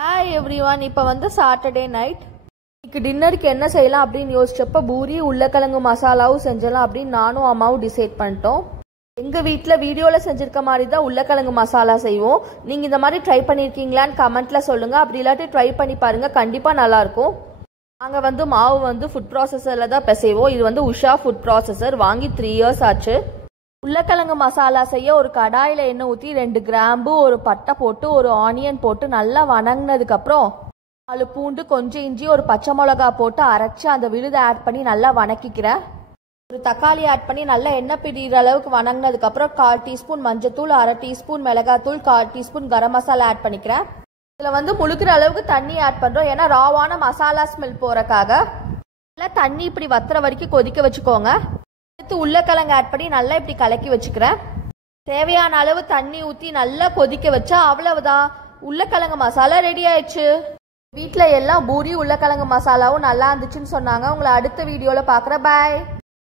Hi everyone. இப்போ வந்து Saturday night. இன்னைக்கு டின்னருக்கு என்ன செய்யலாம் அப்படின்னு யோசிச்சப்ப பூரி உருளைக்கிழங்கு மசாலாவும் செஞ்சலாம் அப்படின்னு நானும் அம்மாவும் டிசைட் பண்ணிட்டோம். எங்கள் வீட்டில் வீடியோவில் செஞ்சுருக்க மாதிரி தான் உருளைக்கிழங்கு மசாலா செய்வோம். நீங்கள் இந்த மாதிரி ட்ரை பண்ணியிருக்கீங்களான்னு கமெண்ட்டில் சொல்லுங்கள். அப்படி இல்லாட்டி ட்ரை பண்ணி பாருங்கள், கண்டிப்பாக நல்லாயிருக்கும். நாங்கள் வந்து மாவு வந்து ஃபுட் ப்ராசஸரில் தான் பிசைவோம். இது வந்து உஷா ஃபுட் ப்ராசஸர், வாங்கி 3 years ஆச்சு. உருளைக்கிழங்கு மசாலா செய்ய ஒரு கடாயில் எண்ணெய் ஊற்றி 2 கிராம்பு, ஒரு பட்டை போட்டு, ஒரு ஆனியன் போட்டு நல்லா வணங்கினதுக்கப்புறம் 4 பூண்டு, கொஞ்சம் இஞ்சி, ஒரு பச்சை மிளகா போட்டு அரைச்சி அந்த விழுதை ஆட் பண்ணி நல்லா வணக்கிக்கிறேன். ஒரு தக்காளி ஆட் பண்ணி நல்லா எண்ணெய் பிடிக்கிற அளவுக்கு வணங்கினதுக்கப்புறம் 1/4 டீஸ்பூன் மஞ்சத்தூள், 1/2 டீஸ்பூன் மிளகாத்தூள், 1/4 டீஸ்பூன் கரம் மசாலா ஆட் பண்ணிக்கிறேன். இதில் வந்து முழுக்கிற அளவுக்கு தண்ணி ஆட் பண்ணுறோம், ஏன்னா ராவான மசாலா ஸ்மெல் போகிறக்காக. நல்லா தண்ணி இப்படி வத்துற வரைக்கும் கொதிக்க வச்சுக்கோங்க. அடுத்து உருளைக்கிழங்கு ஆட் பண்ணி நல்லா இப்படி கலக்கி வச்சுக்கிறேன். தேவையான அளவு தண்ணி ஊற்றி நல்லா கொதிக்க வச்சா அவ்வளவுதான், உருளைக்கிழங்கு மசாலா ரெடி ஆயிடுச்சு. வீட்டில் எல்லாம் பூரி உருளைக்கிழங்கு மசாலாவும் நல்லா இருந்துச்சுன்னு சொன்னாங்க. உங்களை அடுத்த வீடியோவில் பார்க்குறேன். பாய்.